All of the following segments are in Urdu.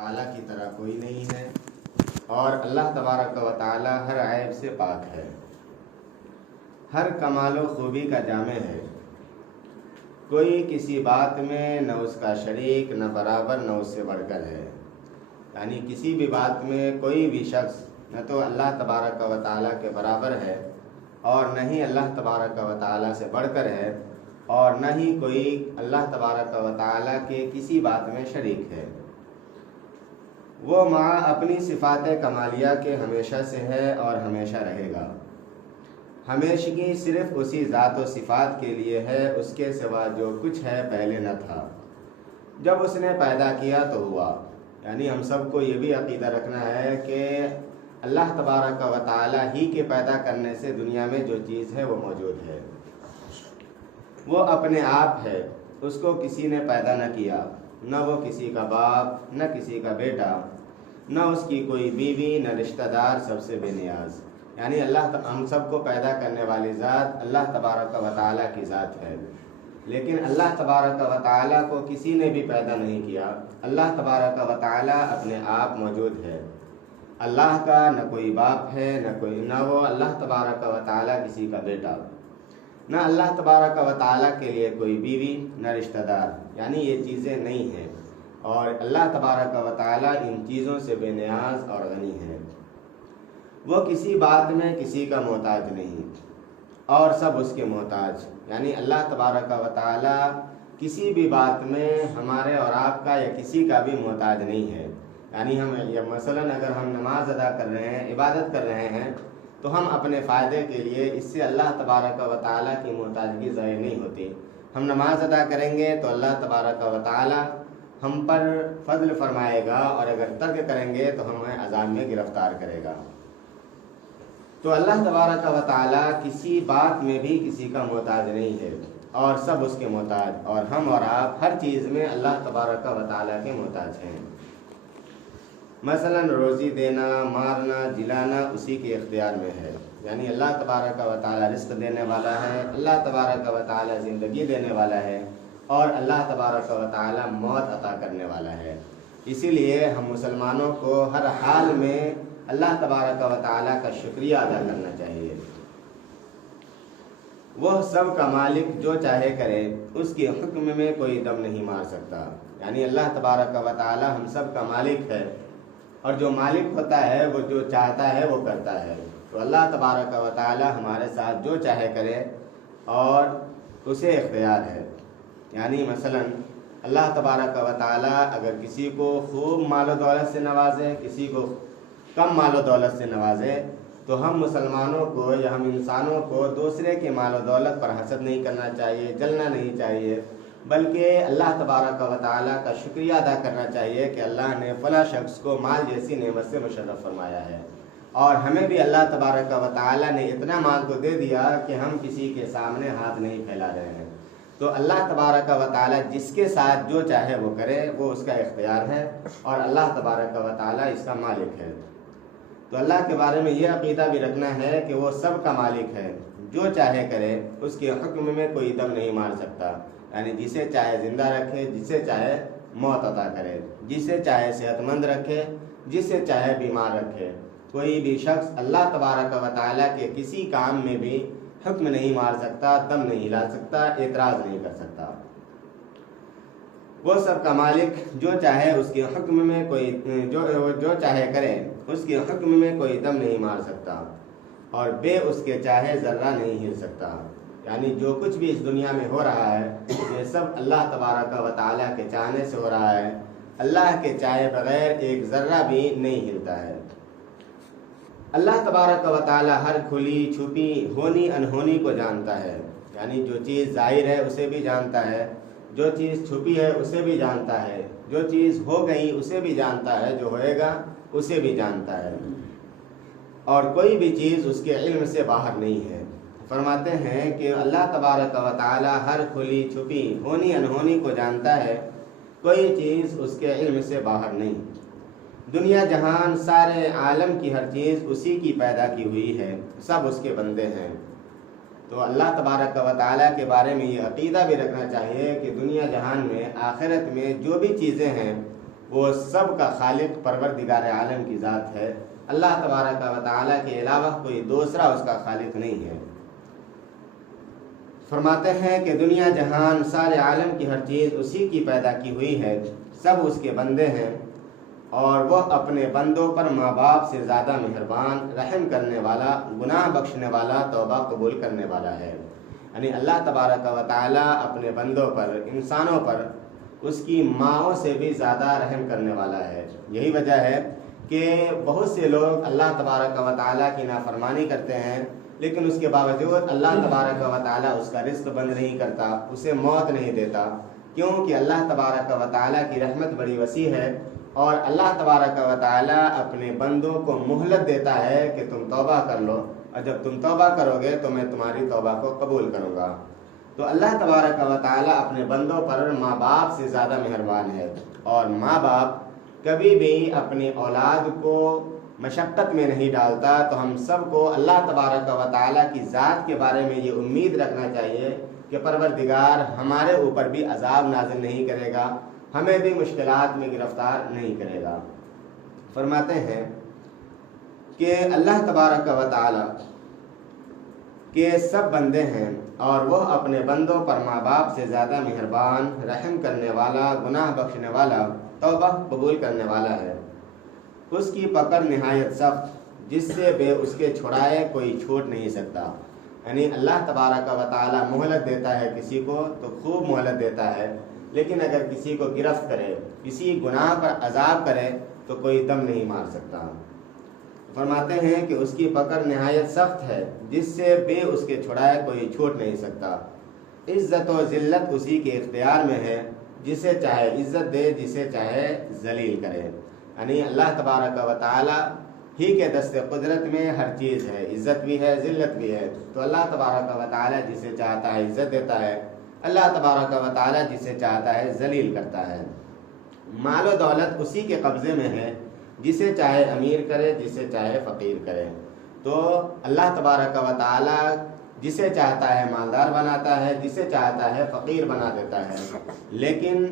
تعالیٰ کی طرح کوئی نہیں ہے اور اللہ تبارک و تعالیٰ ہر عیب سے پاک ہے، ہر کمال و خوبی کا جامع ہے۔ کوئی کسی بات میں نہ اس کا شریک، نہ برابر، نہ اس سے بڑھ کر ہے۔ یعنی کسی بھی بات میں کوئی بھی شخص نہ تو اللہ تبارک و تعالیٰ کے برابر ہے اور نہ ہی اللہ تبارک و تعالیٰ سے بڑھ کر ہے، اور نہ ہی کوئی اللہ تبارک و تعالیٰ کے کسی بات میں شریک ہے۔ وہ مع اپنی صفات کمالیہ کے ہمیشہ سے ہے اور ہمیشہ رہے گا۔ ہمیشگی صرف اسی ذات و صفات کے لیے ہے، اس کے سوا جو کچھ ہے پہلے نہ تھا۔ جب اس نے پیدا کیا تو ہوا۔ یعنی ہم سب کو یہ بھی عقیدہ رکھنا ہے کہ اللہ تبارک و تعالیٰ ہی کے پیدا کرنے سے دنیا میں جو چیز ہے وہ موجود ہے، وہ اپنے آپ ہے، اس کو کسی نے پیدا نہ کیا، نہ وہ کسی کا باپ، نہ کسی کا بیٹا، نہ اس کی کوئی بیوی، نہ رشتہ دار، سب سے بے نیاز۔ یعنی ہم سب کو پیدا کرنے والی ذات اللہ تبارک و تعالیٰ کی ذات ہے، لیکن اللہ تبارک و تعالیٰ کو کسی نے بھی پیدا نہیں کیا۔ اللہ تبارک و تعالیٰ اپنے آپ موجود ہے۔ اللہ کا نہ کوئی باپ ہے، نہ وہ اللہ تبارک و تعالیٰ کسی کا بیٹا، نہ اللہ تبارک و تعالیٰ کے لیے کوئی بیوی، نہ رشتہ دار۔ یعنی یہ چیزیں نہیں ہیں، اور اللہ تبارک و تعالیٰ ان چیزوں سے بے نیاز اور غنی ہے۔ وہ کسی بات میں کسی کا محتاج نہیں اور سب اس کے محتاج۔ یعنی اللہ تبارک و تعالیٰ کسی بھی بات میں ہمارے اور آپ کا یا کسی کا بھی محتاج نہیں ہے۔ یعنی مثلاً اگر ہم نماز ادا کر رہے ہیں، عبادت کر رہے ہیں، تو ہم اپنے فائدے کے لیے اس سے اللہ تبارک و تعالیٰ کی محتاجگی ظاہر نہیں ہوتی۔ ہم نماز ادا کریں گے تو اللہ تبارک و تعالیٰ ہم پر فضل فرمائے گا، اور اگر ترک کریں گے تو ہمیں عذاب میں گرفتار کرے گا۔ تو اللہ تبارک و تعالیٰ کسی بات میں بھی کسی کا محتاج نہیں ہے اور سب اس کے محتاج، اور ہم اور آپ ہر چیز میں اللہ تبارک و تعالیٰ کے محتاج ہیں۔ مثلا روزی دینا، مارنا، جلانا اسی کے اختیار میں ہے۔ یعنی اللہ تبارک و تعالیٰ رزق دینے والا ہے، اللہ تبارک و تعالیٰ زندگی دینے والا ہے، اور اللہ تبارک و تعالیٰ موت عطا کرنے والا ہے۔ اسی لیے ہم مسلمانوں کو ہر حال میں اللہ تبارک و تعالیٰ کا شکریہ ادا کرنا چاہیے۔ وہ سب کا مالک جو چاہے کرے، اس کے حکم میں کوئی دم نہیں مار سکتا۔ یعنی اللہ تبارک و تعالیٰ ہم سب کا مالک ہے، اور جو مالک ہوتا ہے وہ جو چاہتا ہے وہ کرتا ہے۔ تو اللہ تبارک و تعالیٰ ہمارے ساتھ جو چاہے کرے اور اسے اختیار ہے۔ یعنی مثلا اللہ تبارک و تعالیٰ اگر کسی کو خوب مال و دولت سے نوازے، کسی کو کم مال و دولت سے نوازے، تو ہم مسلمانوں کو یا ہم انسانوں کو دوسرے کے مال و دولت پر حسد نہیں کرنا چاہیے، جلنا نہیں چاہیے، بلکہ اللہ تبارک و تعالیٰ کا شکریہ ادا کرنا چاہیے کہ اللہ نے فلاں شخص کو مال جیسی نعمت سے مشرف فرمایا ہے، اور ہمیں بھی اللہ تبارک و تعالیٰ نے اتنا مال تو دے دیا کہ ہم کسی کے سامنے ہاتھ نہیں پھیلا رہے ہیں۔ تو اللہ تبارک و تعالیٰ جس کے ساتھ جو چاہے وہ کرے، وہ اس کا اختیار ہے، اور اللہ تبارک و تعالیٰ اس کا مالک ہے۔ تو اللہ کے بارے میں یہ عقیدہ بھی رکھنا ہے کہ وہ سب کا مالک ہے، جو چاہے کرے، اس کے حکم میں کوئی دم نہیں مار سکتا۔ یعنی جسے چاہے زندہ رکھے، جسے چاہے موت عطا کرے، جسے چاہے صحت مند رکھے، جسے چاہے بیمار رکھے۔ کوئی بھی شخص اللہ تبارک و تعالیٰ کے کسی کام میں بھی حکم نہیں مار سکتا، دم نہیں ہلا سکتا، اعتراض نہیں کر سکتا۔ وہ سب کا مالک جو چاہے اس کے حکم میں جو چاہے کرے، اس کے حکم میں کوئی دم نہیں مار سکتا، اور بے اس کے چاہے ذرہ نہیں ہل سکتا۔ یعنی جو کچھ بھی اس دنیا میں ہو رہا ہے، یہ سب اللہ تبارک و تعالیٰ کے چاہنے سے ہو رہا ہے۔ اللہ کے چاہے بغیر ایک ذرہ بھی نہیں ہلتا ہے۔ اللہ تبارک و تعالیٰ ہر کھلی چھپی ہونی انہونی کو جانتا ہے۔ یعنی جو چیز ظاہر ہے اسے بھی جانتا ہے، جو چیز چھپی ہے اسے بھی جانتا ہے، جو چیز ہو گئی اسے بھی جانتا ہے، جو ہوئے گا اسے بھی جانتا ہے، اور کوئی بھی چیز اس کے علم سے باہر نہیں ہے۔ فرماتے ہیں کہ اللہ تبارک و تعالیٰ ہر کھلی چھپی ہونی انہونی کو جانتا ہے، کوئی چیز اس کے علم سے باہر نہیں۔ دنیا جہان سارے عالم کی ہر چیز اسی کی پیدا کی ہوئی ہے، سب اس کے بندے ہیں۔ تو اللہ تبارک و تعالیٰ کے بارے میں یہ عقیدہ بھی رکھنا چاہیے کہ دنیا جہان میں، آخرت میں جو بھی چیزیں ہیں وہ سب کا خالق پروردگار عالم کی ذات ہے۔ اللہ تبارک و تعالیٰ کے علاوہ کوئی دوسرا اس کا خالق نہیں ہے۔ فرماتے ہیں کہ دنیا جہان سارے عالم کی ہر چیز اسی کی پیدا کی ہوئی ہے، سب اس کے بندے ہیں، اور وہ اپنے بندوں پر ماں باپ سے زیادہ مہربان، رحم کرنے والا، گناہ بخشنے والا، توبہ قبول کرنے والا ہے۔ یعنی اللہ تبارک و تعالیٰ اپنے بندوں پر، انسانوں پر اس کی ماؤں سے بھی زیادہ رحم کرنے والا ہے۔ یہی وجہ ہے کہ بہت سے لوگ اللہ تبارک و تعالیٰ کی نافرمانی کرتے ہیں، لیکن اس کے باوجود اللہ تبارک و تعالیٰ اس کا رزق بند نہیں کرتا، اسے موت نہیں دیتا، کیونکہ اللہ تبارک و تعالیٰ کی رحمت بڑی وسیع ہے، اور اللہ تبارک و تعالیٰ اپنے بندوں کو مہلت دیتا ہے کہ تم توبہ کر لو، اور جب تم توبہ کرو گے تو میں تمہاری توبہ کو قبول کروں گا۔ تو اللہ تبارک و تعالیٰ اپنے بندوں پر ماں باپ سے زیادہ مہربان ہے، اور ماں باپ کبھی بھی اپنی اولاد کو مشقت میں نہیں ڈالتا۔ تو ہم سب کو اللہ تبارک و تعالیٰ کی ذات کے بارے میں یہ امید رکھنا چاہیے کہ پروردگار ہمارے اوپر بھی عذاب نازل نہیں کرے گا، ہمیں بھی مشکلات میں گرفتار نہیں کرے گا۔ فرماتے ہیں کہ اللہ تبارک و تعالیٰ کے سب بندے ہیں، اور وہ اپنے بندوں پر ماں باپ سے زیادہ مہربان، رحم کرنے والا، گناہ بخشنے والا، توبہ قبول کرنے والا ہے۔ اس کی پکڑ نہایت سخت، جس سے بے اس کے چھڑائے کوئی چھوٹ نہیں سکتا۔ یعنی اللہ تبارک و تعالیٰ مہلت دیتا ہے کسی کو تو خوب مہلت دیتا ہے، لیکن اگر کسی کو گرفت کرے، کسی گناہ پر عذاب کرے تو کوئی دم نہیں مار سکتا۔ فرماتے ہیں کہ اس کی پکڑ نہایت سخت ہے، جس سے بے اس کے چھڑائے کوئی چھوٹ نہیں سکتا۔ عزت و ذلت اسی کے اختیار میں ہے، جسے چاہے عزت دے، جسے چاہے ذلیل کرے۔ یعنی اللہ تبارک و تعالیٰ ہی کے دست قدرت میں ہر چیز ہے، عزت بھی ہے، ذلت بھی ہے۔ تو اللہ تبارک و تعالیٰ جسے چاہتا ہے عزت دیتا ہے، اللہ تبارک و تعالیٰ جسے چاہتا ہے ذلیل کرتا ہے۔ مال و دولت اسی کے قبضے میں ہے، جسے چاہے امیر کرے، جسے چاہے فقیر کرے۔ تو اللہ تبارک و تعالیٰ جسے چاہتا ہے مالدار بناتا ہے، جسے چاہتا ہے فقیر بنا دیتا ہے، لیکن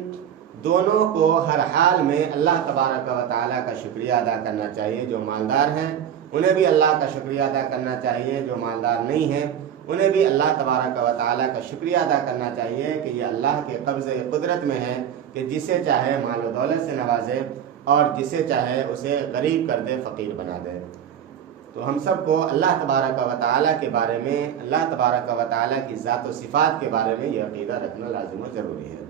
دونوں کو ہر حال میں اللہ تبارک و تعالیٰ کا شکریہ ادا کرنا چاہیے۔ جو مالدار ہیں انہیں بھی اللہ کا شکریہ ادا کرنا چاہیے، جو مالدار نہیں ہیں انہیں بھی اللہ تبارک و تعالیٰ کا شکریہ ادا کرنا چاہیے کہ یہ اللہ کے قبضے قدرت میں ہے کہ جسے چاہے مال و دولت سے نوازے، اور جسے چاہے اسے غریب کر دے، فقیر بنا دے۔ تو ہم سب کو اللہ تبارک و تعالیٰ کے بارے میں، اللہ تبارک و تعالیٰ کی ذات و صفات کے بارے میں یہ عقیدہ رکھنا لازم و ضروری ہے۔